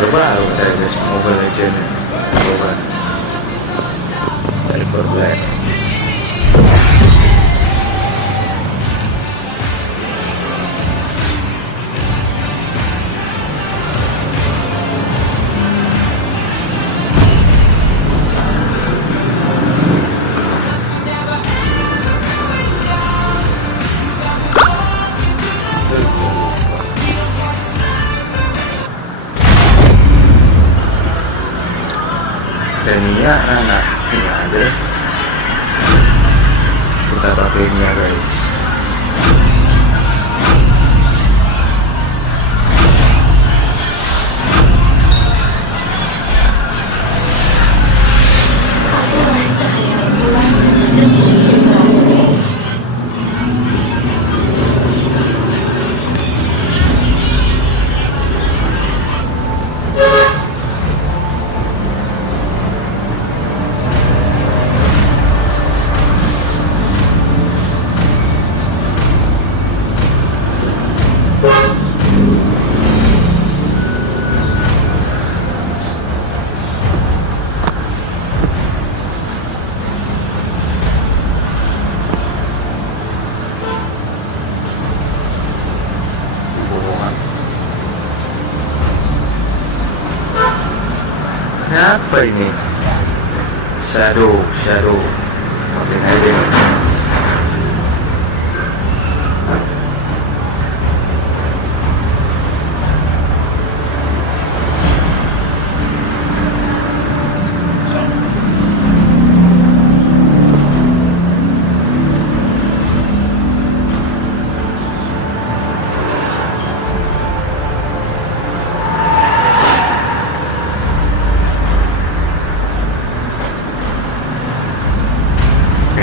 terbaru katanya guys, Mobile Legends ini. Coba Hyper Black. Tenia anak ini aja deh. Kita pakai ini ya guys. Apa ini? Shadow. Oke, aja.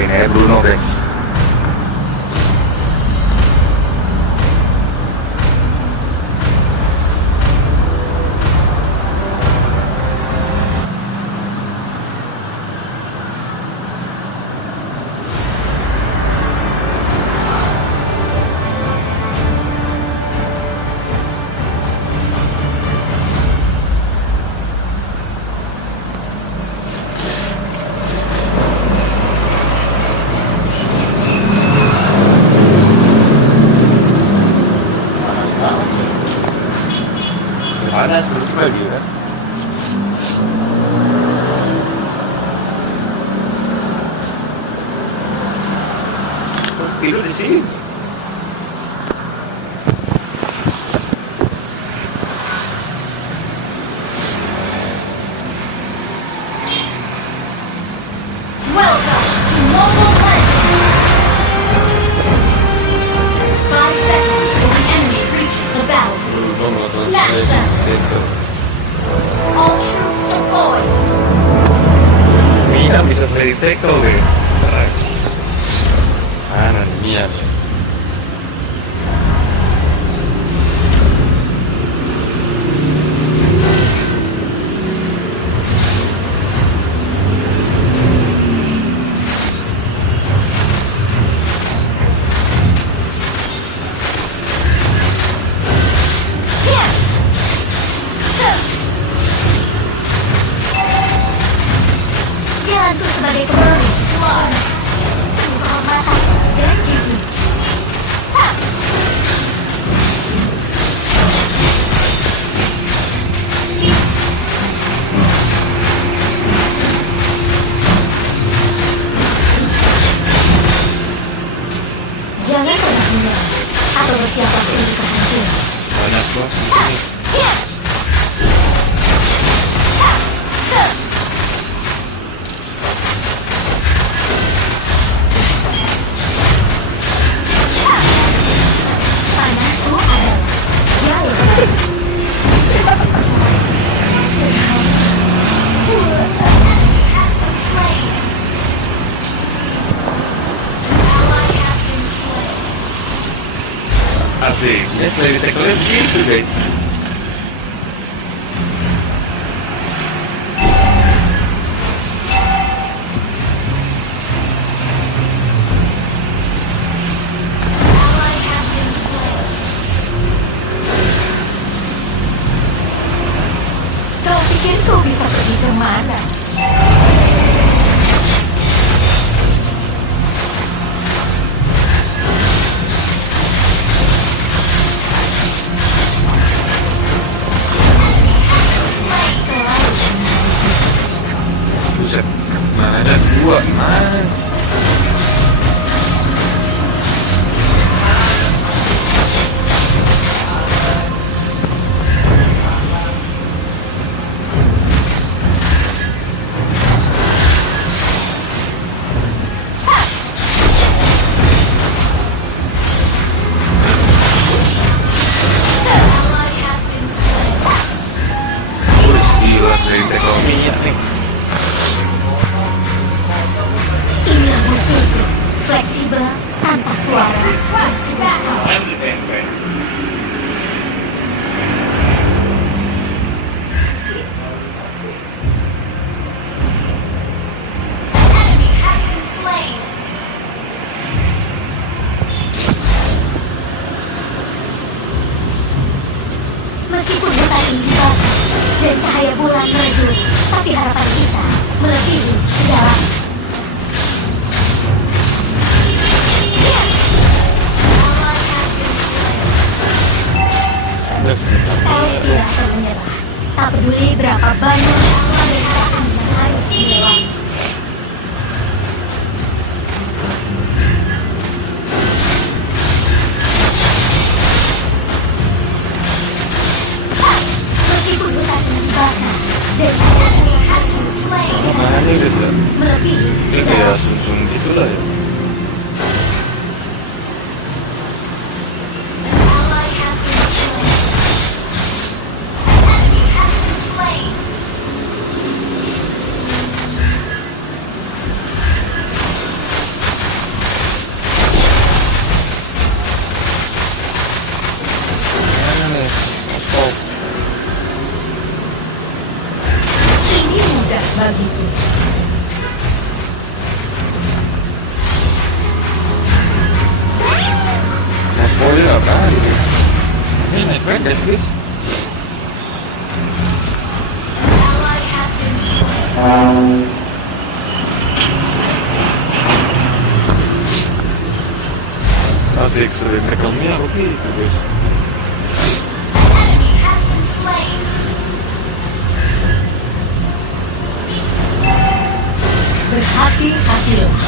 Kayak Bruno guys. Panas terus lagi kan. Tidur di sini. Welcome to Mobile Legends! 5 seconds till the enemy reaches the battlefield. Smash them! All troops deployed! Mia bisa saya tackle deh. Keren. Mana Mia? Jalanku sebagai first blood. Tunggu mata dan gigi. Ha! Jangan pernah menyerah atau bersiaplah untuk kehancuran. Panas bos. Ha! Ya! Ha! Ha! Panasku adalah jalur. Asik. Ya selain di tackle gitu guys. fleksibel tanpa suara. Request backup. I'm the band. Enemy has been slain. Meskipun hutan ini dibakar dan cahaya bulan meredup, tapi harapan kita melebihi segala. Ally has been slain. Kau tidak akan menyerah. Tak peduli berapa banyak penderitaan yang harus dilewati. Meskipun hutan ini dibakar dan Enemy has been slain. Mana udah sih? melebihi Dia kayak sungsung gitu lah ya. Ally has been slain. Enemy has been slain. Mana nih? Stop. ini mudah bagiku. Mau spoiler apaan ini? Ini naik pedas guys. Ally has been slain. Asik sering rekamnya oke itu guys. Enemy has been slain. Berhati-hatilah.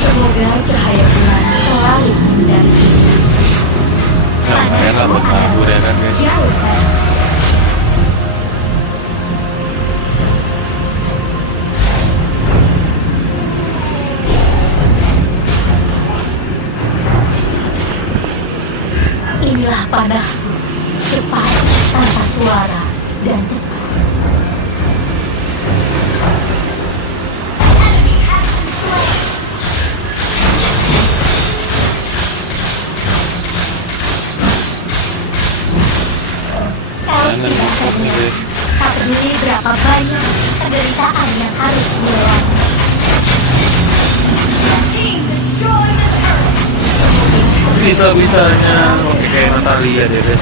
Semoga cahaya bulan selalu menyinari kita. Nah, enak buat ngabur ya kan guys. Jauh inilah panahku, cepat tanpa suara dan tepat. Enemy has been slain. Kau Mana tidak nih akan stopnya menyerah. guys? Tak peduli berapa banyak penderitaan yang harus dilewati. The team destroy the turret. Bisa-bisanya oke kayak Natalia deh guys.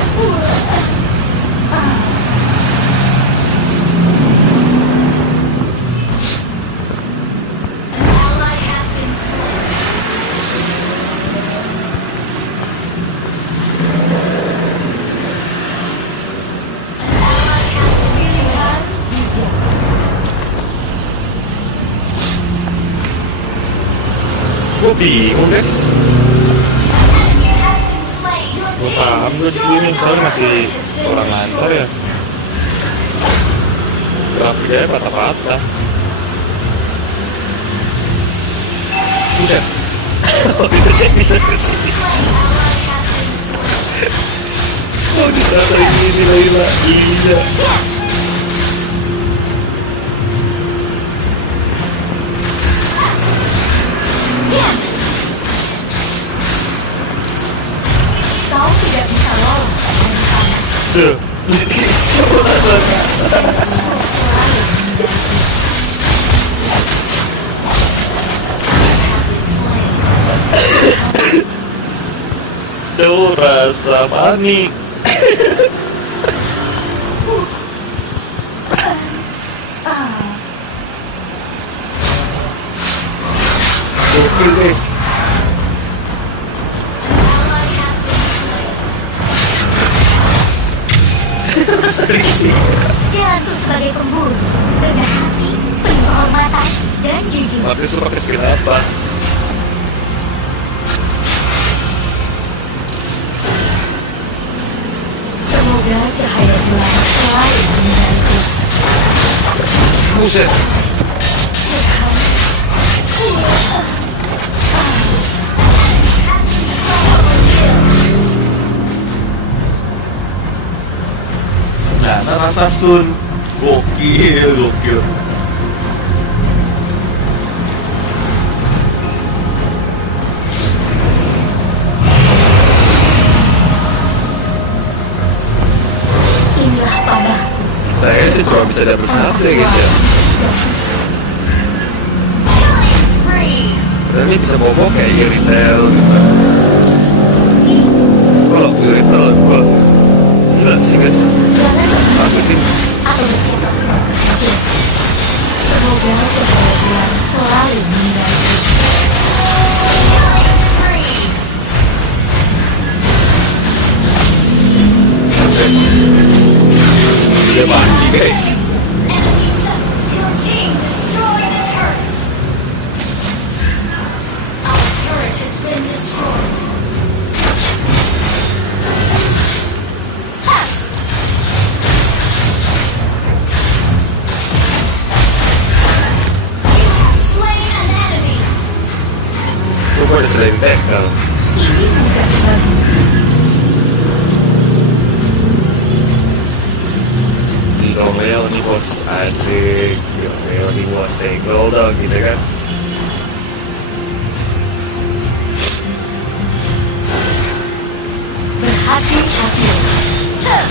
Ally has been slain. Ally has been slain. Gue bingung guys. Enemy has been slain. Your Gue team paham gue di destroyed sini the soalnya masih turret has been kurang lancar ya. Grafiknya patah-patah. Buset. Oh, bisa bisa ke sini. Ally has been slain. Oh, ditatain ini Laila. Iya. Kau tidak bisa lolos dari tanah. Tuh. Coba rasanya. Tuh rasa panik. Gokil guys. Ally has been slain. Jalanku sebagai pemburu, rendah hati, penuh kehormatan, dan jujur. Tapi lu pakai skill apa? Semoga cahaya bulan selalu menyinari. Buset. rasa sun. Gokil, gokil. Inilah padaku. Saya sih cuma bisa dapat satu ya guys ya. Killing spree. Dan ini bisa bobo kayak retail gitu. Kalau retail gua gila sih guys. Jangan Aku tim atau bersiap. Semoga cahaya bulan selalu menyinari. Killing spree. dia mati guys. Your team destroyed a turret. Our turret has been destroyed. You have slain an enemy. Gua udah selain tackle. Ini bukan bagus. Di Romeo nih bos asik. Di Romeo nih bos segel dong gitu kan. Berhati-hati. Nah,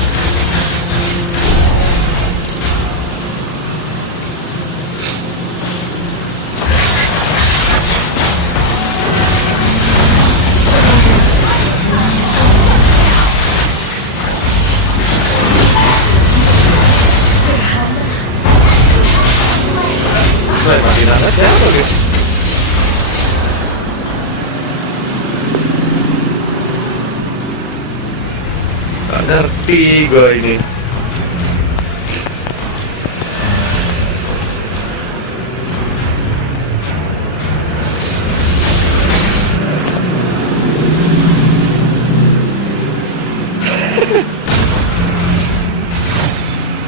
mati nana siapa guys? Gak ngerti gue ini.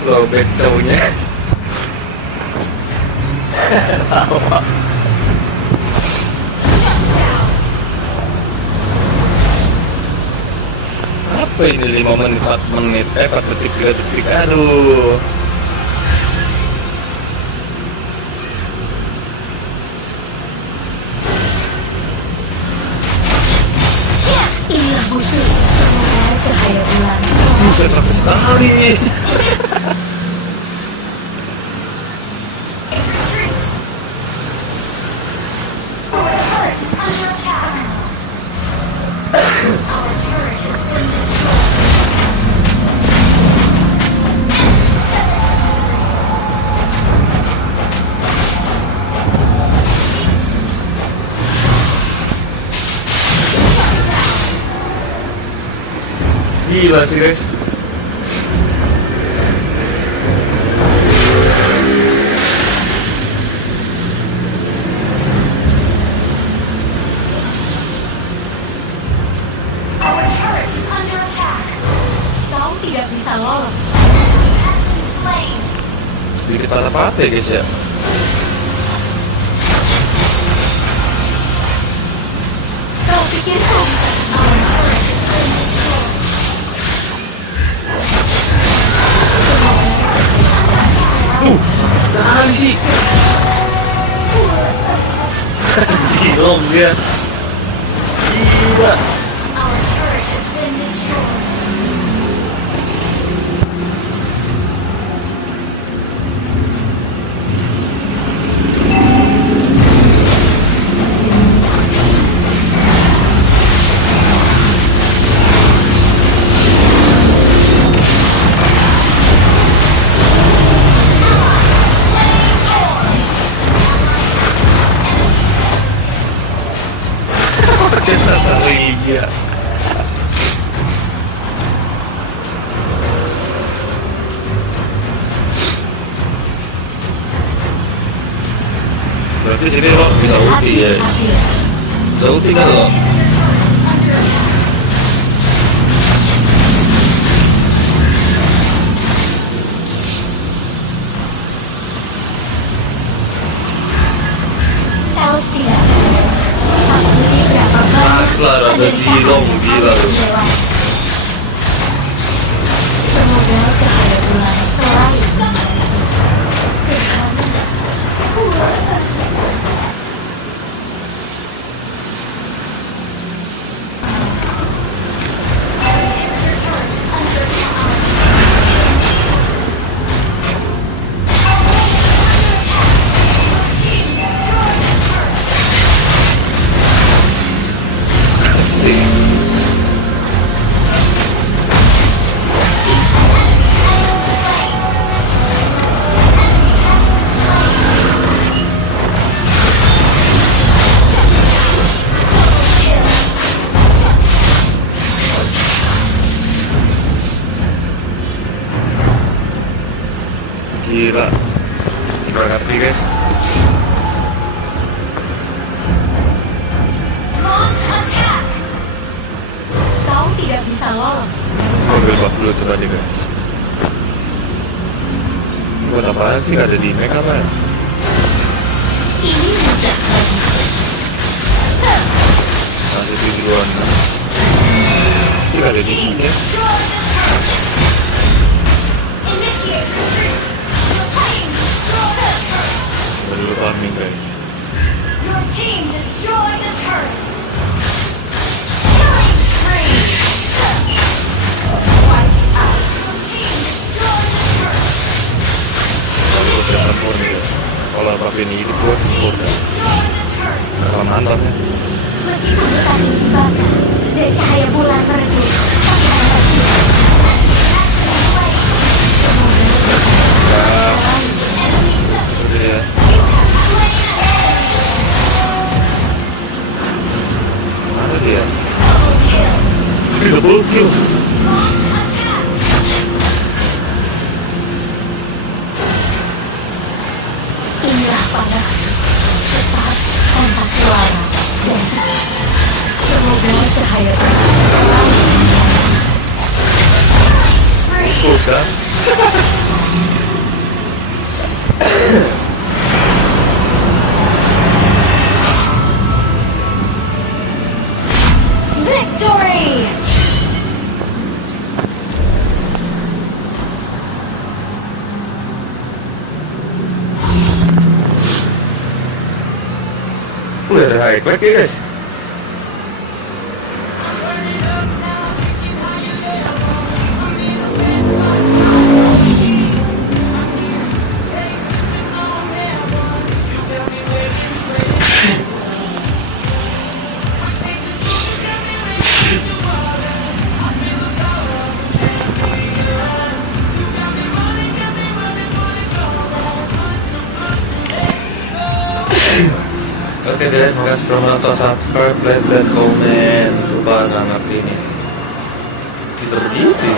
Lobet taunya. Apa ini 5 menit 4 menit 4 detik 3 detik aduh. Inilah musuh. Semoga cahaya bulan Buset sakit sekali. Retreat. Our turret is under attack. Our turret has been destroyed. Gila sih guys. Our turret is under attack. kau tidak bisa lolos. Enemy has been slain. Sedikit patah-patah ya guys ya. Kau pikir kau bisa Our turret has been destroyed. Nah sih. Sedih dong dia. Gila. Our turret has been destroyed. Kita iya. Berarti sini lo bisa ulti ya. hati-hati. Bisa ulti kan lo? Taos tidak. Aku ini berapa banyak Saklar ada Jirong gila lu. Semoga cahaya bulan Gila. Gimana ngerti guys? Launch attack. Kau tidak bisa lolos. Mobil bak dulu coba deh guys. Buat apaan sih? Gak ada di Mac apa ya? Ini mudah lagi. Ada di luar kan? Itu gak ada di Mac. Initiate retreat. Your plane destroyed. Coba dulu farming guys. Your team destroyed a turret. Killing spree. Wipe out. Your team destroyed a turret. Lalu siapa pun nih guys. Kalau pakai ini hidup gue sempurna. Destroyed a turret. Kalau mantap ya. Meskipun bertanding dibakar dan cahaya bulan meredup, tapi harapan kita Nah, itu sudah ya. Mana dia? Double kill. inilah panah cepat tanpa suara dan cepat. Semoga cahaya selalu Fokus kan? Victory! Udah ada high click ya guys. Oke guys, makasih sudah nonton, subscribe, like, dan komen. Coba nggak ngerti ini. Kita berdiri.